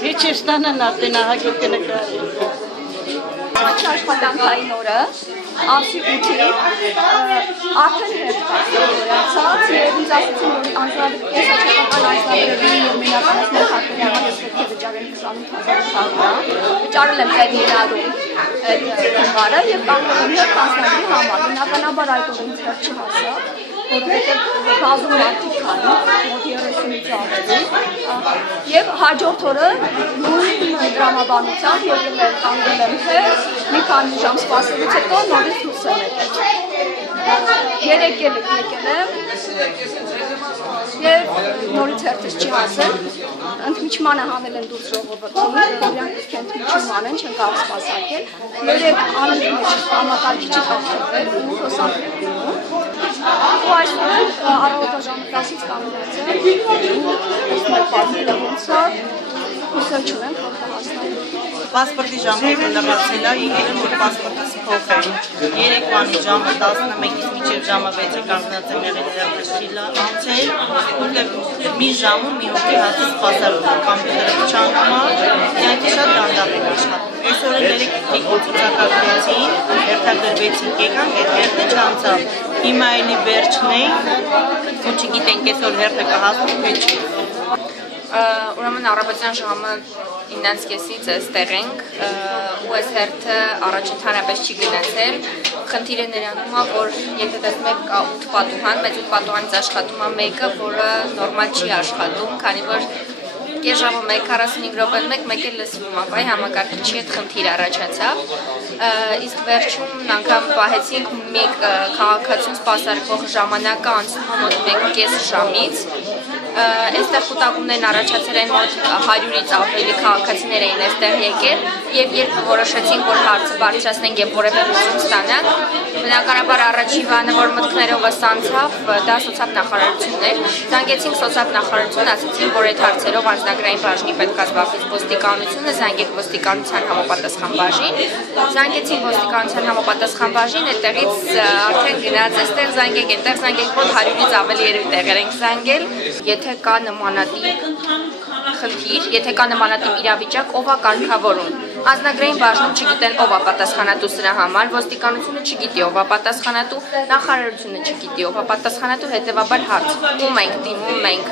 Վիճեստանը նարտենահագետը նկարել։ Աշխատանքային օրը, ամսի 8-ին, արդեն հերթացած և ինձ ասացին, որ անձնագրի մենականացնել հարկերյանը ես պետք է վճարել 28,000 վճարել եմ այդ իրարում այդ խմբարը և կանխել եմ անձնագրի համար, բնականաբար այդ օրը ինձ հերթ չհասավ, որովհետև բազում մարդիկ կային, մոտ 30-ից ավելի, և հաջորդ օրը նույն դրամաբանությամբ եկել եմ կանգնել եմ հերթ, մի քանի ժամ սպասելուց հետո նորից դուրս եմ եկել։ Եկել եմ և նորից հերթս չի հասել, ընդմիջմանը հանել են դուրս ժողովրդին, որյան պետք է ընդմիջման են, չեն կարող սպասարկել, երեք անունի մեջ համակարգիչի կապսվել ու խոսակել ու այսօր առավոտաժամը 10-ից կանգնած եմ ու ուսմեր պատմել եմ ոնցար, հուսեր չունենք, որ կհասնային։ Պասպորտի ժամկետը լրացել է, եկել եմ, որ պասպորտս փոխեմ։ Երեկվանի ժամը 11-ից մինչև ժամը 6-ը կանգնած եմ եղել հերթսիլ անցել, որտեղ մի ժամում մի հոգի հատի սպասարկում կամպյուտերը փչանգումա, իրանքի շատ դանդաղ են աշխատում։ Այսօր էլ երեք ցուցակագրեցին, հերթագրվեցին, եկանք, այդ հերթը չանցավ։ Հիմա էլի վերջն է, ու չգիտենք այսօր հերթը կհասնի թե չի։ Ուրեմն առավոտյան ժամը 9:30-ից այստեղ ենք ու այս հերթը առաջ ընդհանրապես չի գնացել։ Խնդիրը նրանում է, որ եթե տեսնում եք կա 8 պատուհան, մեծ 8 պատուհանից աշխատում է մեկը, որը նորմալ չի աշխատում, քանի որ կես ժամը 45 րոպեն մեկ էլ լսվում է, բայ համակարգիչի հետ խնդիր առաջացավ։ Իսկ վերջում անգամ պահեցինք մեկ քաղաքացուն սպասարկող ժամանակը անցնում մոտ 1,5 ժամից։ Այստեղ կուտակումներն առաջացել են մոտ 100-ից ավելի քաղաքացիներ էին այստեղ եկել և երբ որոշեցինք, որ հարցը բարձրացնենք և որևէ լուծում ստանանք, բնականաբար առաջին բանը, որ մտքներովս անցավ, դա սոցիալնախարարությունն էր։ Զանգեցինք սոցիալնախարարություն, ասացին, որ այդ հարցերով անձնագրային բաժնի պետք է զբաղվի ոստիկանությունը, զանգեք ոստիկանության համապատասխան բաժին, զանգեցինք ոստիկանության համապատասխան բաժին, այդտեղից արդեն գնաց այստեղ զանգեք, այնտեղ զանգեք, մոտ 100-ից ավելի երևի տեղեր ենք զանգել։ Եթե կա նմանատիպ խնդիր, եթե կա նմանատիպ իրավիճակ, ով է կարգավորում։ Անձնագրային բաժնում չգիտեն ով է պատասխանատու սրա համար, ոստիկանությունը չգիտի ով է պատասխանատու, նախարարությունը չգիտի ով է պատասխանատու, հետևաբար հարց ում ենք դիմում մենք։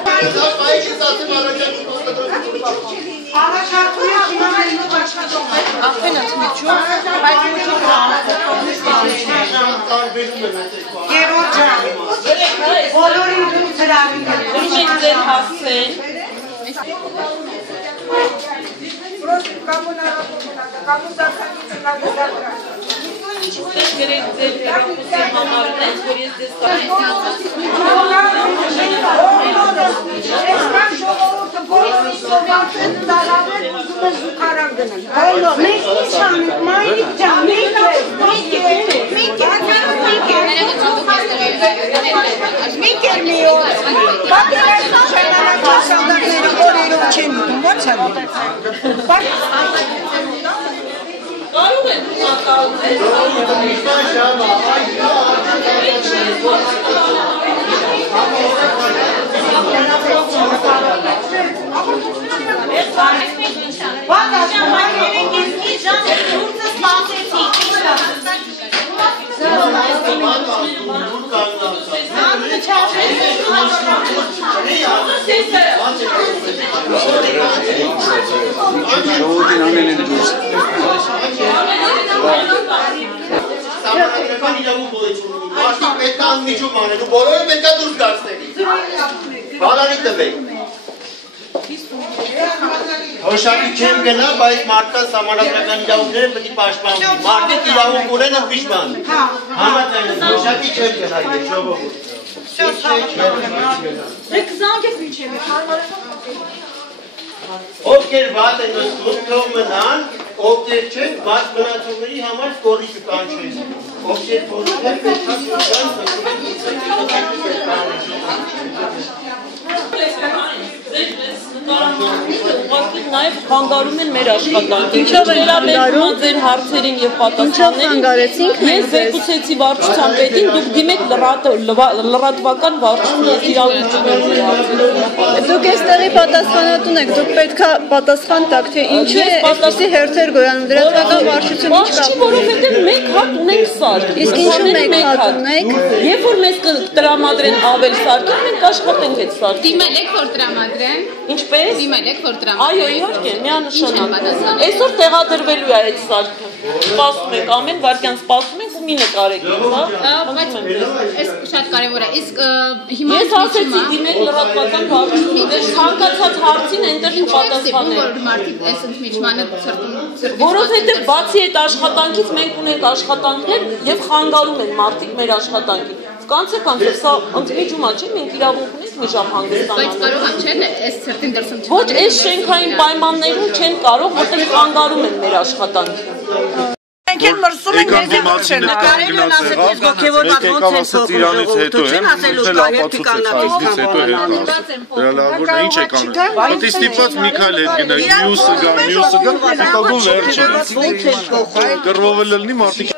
Հոշակի չեմ գնա, բայց մարդկանց համանախագահական իրավունքները պետք է պաշտպանվի։ Մարդիկ իրավունք ունեն ընդմիջման։ Համաձայն եմ, հոշակի չեմ գնա, ժողովուրդ։ Դեք զանգեք մինչև Ովքեր վատ են նստում, թող մնան, ովքեր չեն, վատ մնացողների համար կորիքը կանչեն։ Ովքեր փոստեր պետք է նաև խանգարում են մեր աշխատանքին։ Ինչով են խանգարում ձեր հարցերին եւ պատասխաններին։ Ես զեկուցեցի վարչության պետին, դուք դիմեք լրատվական վարչություն, ես իրավունքներ ձեր հարցերին։ Դուք այստեղի պատասխանատուն եք, դուք պետք է պատասխան տաք, թե ինչու է այսպիսի հերթեր գոյանում, լրատվական վարչությունը ինչ կապ ունի։ Որովհետեւ մեկ հատ ունենք սարք։ Իսկ ինչու մեկ հատ ունեք։ Երբ որ մեզ կտրամադրեն ավել սարքեր, մենք աշխատենք այդ սարքերը։ Դիմել եք որ տրամադրեն։ Ինչպես։ Դիմել եք որ տրամադրեն։ Այո, իհարկե, միանշանակ։ Այսօր տեղադրվելու է այդ սարքը։ Սպասում ենք, ամեն վայրկյան սպասում ենք, մի նկարեք, Այս շատ կարևոր է։ Իսկ հիմա ես ասեցի դիմեք լրատվական վարչությունը, ցանկացած հարցին այնտեղ կպատասխանեն։ Որ մարդիկ այս ընդմիջմանը ցրտում Որովհետև բացի այդ աշխատանքից մենք ունենք աշխատանքներ եւ խանգարում են մարդիկ մեր աշխատանքին։ Կանցեկանց սա ընդմիջումա չէ, մենք իրավունք ունենք մի ժամ հանգստանալ։ Բայց կարող է չէ՞ այս ցրտին դրսում Ոչ, այս շենքային պայմաններում չեն կարող, որտեղ խանգարում են մեր աշխատանքին։ Մենք էլ մրսում ենք մեզ չեն կարելի են ասել ես ոգևորված ոնց են Իրանից հետո եմ ասել ապացուցեցայից հետո դրա լավորն է ինչ է կանը պատի ստիպված Միքայել հետ գնալ մյուսը գա հետագու վերջը կռվով լինի մարդիկ